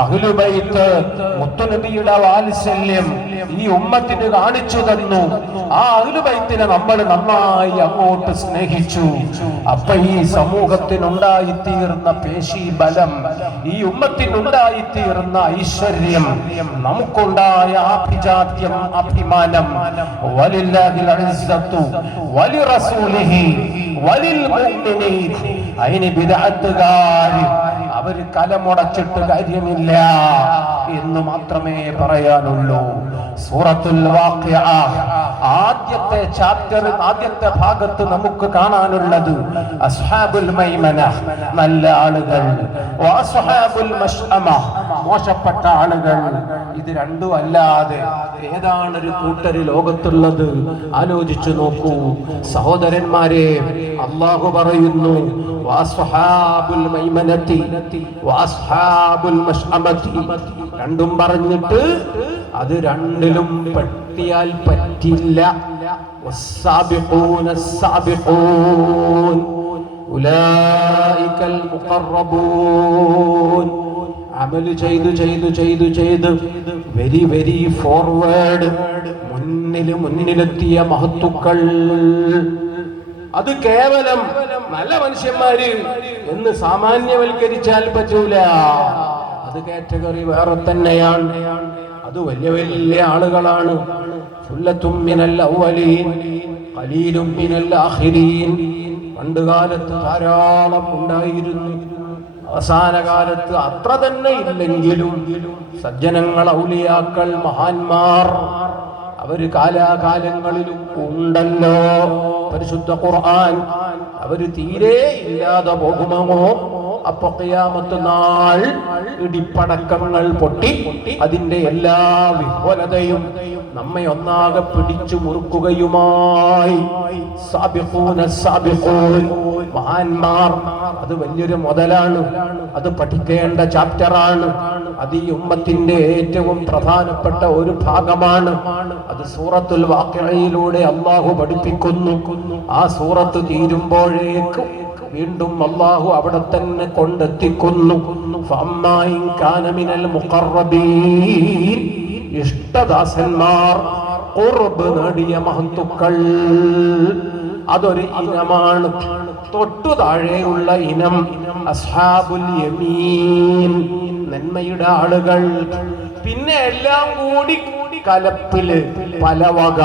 അഹ്ലുബൈത്ത് മുത്തുനബിയുടെ വാത്സല്യം ഈ ഉമ്മത്തിന് കാണിച്ചു തന്നു. ആ അഹ്ലുബൈത്തിനെ നമ്മൾ നന്നായി അങ്ങോട്ട് സ്നേഹിച്ചു. അപ്പൊ ഈ സമൂഹത്തിനുണ്ടായിത്തീർന്ന പേശി ബലം, ഈ ഉമ്മത്തിനുണ്ടായിത്തീർന്ന ഐശ്വര്യം, നമുക്കുണ്ടായ ആഭിജാത്യം, അഭിമാനം, വലില്ലാഹിൽ ഇസ്സത്തു വലിറസൂലിഹി വലിൽ മുഅ്മിനീൻ, അതിന് ബിദ്അത്തുകാർ അവര് കലമുടച്ചിട്ട് കാര്യമില്ല എന്ന് മാത്രമേ പറയാനുള്ളൂ. സൂറത്തുൽ വാഖിഅ ആദ്യത്തെ ചാപ്റ്റർ, ആദ്യത്തെ ഭാഗത്ത് നമുക്ക് കാണാനുള്ളത് അസ്ഹാബുൽ മൈമന നല്ല ആളുകൾ, വഅസ്ഹാബുൽ മശ്അമ മോശപ്പെട്ട ആളുകൾ. ഇത് രണ്ടും അല്ലാതെ ഏതാണ് ഒരു കൂട്ടര് ലോകത്തുള്ളത്? ആലോചിച്ചു നോക്കൂ സഹോദരന്മാരെ. അല്ലാഹു പറയുന്നു വഅസ്ഹാബുൽ മൈമനതി വഅസ്ഹാബുൽ മശ്അമതി, രണ്ടും പറഞ്ഞിട്ട് അത് രണ്ടിലും പെട്ടിയാൽ പറ്റില്ല. വസ്സാബിഖൂന അസ്സാബിഖൂൻ ഉലൈകൽ മുഖറബൂൻ, അമൽ ചെയ്തു വെരി ഫോർവേഡ്, മുന്നിലെത്തിയ മഹത്തുക്കൾ. അത് കേവലം നല്ല മനുഷ്യന്മാര് എന്ന് സാമാന്യവൽക്കരിച്ചാൽ പറ്റൂല. അത് കാറ്റഗറി വേറെ തന്നെയാണ്. അത് വലിയ വലിയ ആളുകളാണ്. സുല്ലത്തും മിനൽ അവ്വലീൻ ഖലീലും മിനൽ ആഖിരീൻ. പണ്ടുകാലത്ത് ധാരാളം ഉണ്ടായിരുന്നു. അവസാന കാലത്ത് അത്ര തന്നെ ഇല്ലെങ്കിലും സജ്ജനങ്ങൾ, ഔലിയാക്കൾ, മഹാന്മാർ അവര് കാലാകാലങ്ങളിലും ഉണ്ടല്ലോ. പരിശുദ്ധ ഖുർആൻ അവര് തീരെ ഇല്ലാതെ പോകുമോ? അപ്പൊ ഖിയാമത്ത് നാൾ ഇടിപ്പടക്കങ്ങൾ പൊട്ടി അതിന്റെ എല്ലാ വിഹ്വലതയും നമ്മെ ഒന്നാകെ പിടിച്ചു മുറുക്കുകയുമായി. മഹാന്മാർ അത് വലിയൊരു മുതലാണ്. അത് പഠിക്കേണ്ട ചാപ്റ്ററാണ്. അത് ഈ ഉമ്മത്തിന്റെ ഏറ്റവും പ്രധാനപ്പെട്ട ഒരു ഭാഗമാണ്. അത് സൂറത്തുൽ വാഖിഅയിലൂടെ അല്ലാഹു പഠിപ്പിക്കുന്നു. ആ സൂറത്ത് തീരുമ്പോഴേക്കും വീണ്ടും അല്ലാഹു അവിടെ തന്നെ കൊണ്ടെത്തിക്കുന്നു. ഫഅമ്മാ ഇൻ കാന മിനൽ മുഖറബീൻ, ഇഷ്ടദാസന്മാർ, ഖുർബ് നേടിയ മഹത്തുക്കൾ, അതൊരു ഇനമാണ്. തൊട്ടു താഴെയുള്ള ഇനം അസ്ഹാബുൽ യമീൻ, നന്മയുടെ ആളുകൾ. പിന്നെ എല്ലാം കൂടി കലപ്പില് പലവക.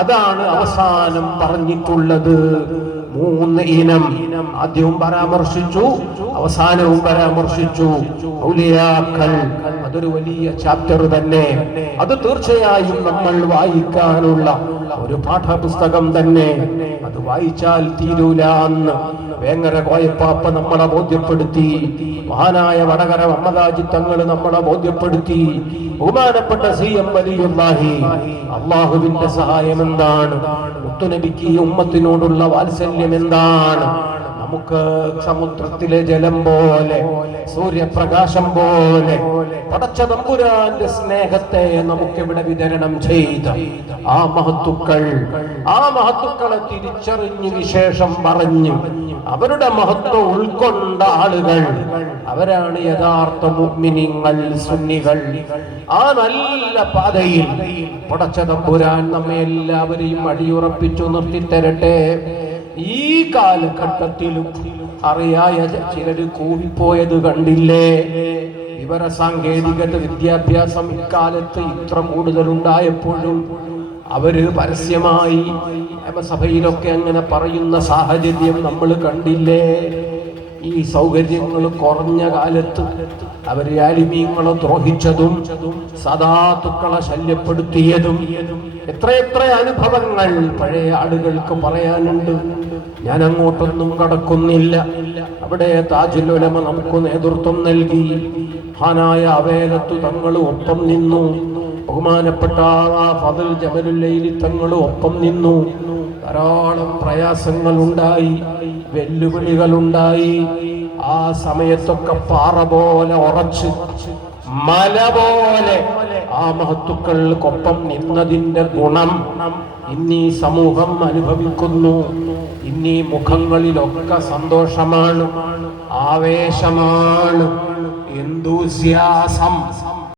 അതാണ് അവസാനം പറഞ്ഞിട്ടുള്ളത്. മൂന്ന് ഇനം ആദ്യവും പരാമർശിച്ചു, അവസാനവും പരാമർശിച്ചു. ഔലിയാക്കൾ അതൊരു വലിയ ചാപ്റ്റർ തന്നെ. അത് തീർച്ചയായും നമ്മൾ വായിക്കാനുള്ള ഒരു പാഠപുസ്തകം തന്നെ. അത് വായിച്ചാൽ തീരൂല എന്ന് വേങ്ങര കോയപ്പാപ്പ നമ്മളെ ബോധ്യപ്പെടുത്തി. മഹാനായ വടകര മമ്മദാജി തങ്ങൾ നമ്മളെ ബോധ്യപ്പെടുത്തി. ബഹുമാനപ്പെട്ട CM വലിയുല്ലാഹി, അള്ളാഹുവിന്റെ സഹായം എന്താണ്? മുത്തുനബിക്ക് ഈ ഉമ്മത്തിനോടുള്ള വാത്സല്യം എന്താണ്? നമുക്ക് സമുദ്രത്തിലെ ജലം പോലെ, സൂര്യപ്രകാശം പോലെ പടച്ച തമ്പുരാന്റെ സ്നേഹത്തെ നമുക്കിവിടെ വിതരണം ചെയ്ത ആ മഹത്തുക്കളെ തിരിച്ചറിഞ്ഞ് വിശേഷം പറഞ്ഞു അവരുടെ മഹത്വം ഉൾക്കൊണ്ട ആളുകൾ, അവരാണ് യഥാർത്ഥ മുഅ്മിനീങ്ങൾ, സുന്നികൾ. ആ നല്ല പാതയിൽ പടച്ച തമ്പുരാൻ നമ്മെ എല്ലാവരെയും അടിയുറപ്പിച്ചു നിർത്തിത്തരട്ടെ. ഈ കാലഘട്ടത്തിലും അറിയായ ചിലര് കൂടിപ്പോയത് കണ്ടില്ലേ? വിവര സാങ്കേതിക വിദ്യാഭ്യാസം ഇക്കാലത്ത് ഇത്ര കൂടുതലുണ്ടായപ്പോഴും അവര് പരസ്യമായി സഭയിലൊക്കെ അങ്ങനെ പറയുന്ന സാഹചര്യം നമ്മൾ കണ്ടില്ലേ? ഈ സൗകര്യങ്ങൾ കുറഞ്ഞ കാലത്ത് അവര് ആലിമീങ്ങളെ ദ്രോഹിച്ചതും സദാത്തുക്കളെ ശല്യപ്പെടുത്തിയതും എത്രയെത്ര അനുഭവങ്ങൾ പഴയ ആളുകൾക്ക് പറയാനുണ്ട്. ഞാൻ അങ്ങോട്ടൊന്നും കടക്കുന്നില്ല. അവിടെ താജുൽ ഉലമ നമുക്ക് നേതൃത്വം നൽകി. മഹാനായ അവേലത്തു തങ്ങൾ ഒപ്പം നിന്നു. ബഹുമാനപ്പെട്ട ഫദൽ ജമലുല്ലൈലി തങ്ങൾ ഒപ്പം നിന്നു. ധാരാളം പ്രയാസങ്ങളുണ്ടായി, വെല്ലുവിളികളുണ്ടായി. ആ സമയത്തൊക്കെ പാറ പോലെ ഉറച്ച്, മല പോലെ ആ മഹത്തുക്കൾക്കൊപ്പം നിന്നതിന്റെ ഗുണം ഇന്നീ സമൂഹം അനുഭവിക്കുന്നു. ഇന്നീ മുഖങ്ങളിലൊക്കെ സന്തോഷമാണ്, ആവേശമാണ്. enthusiasm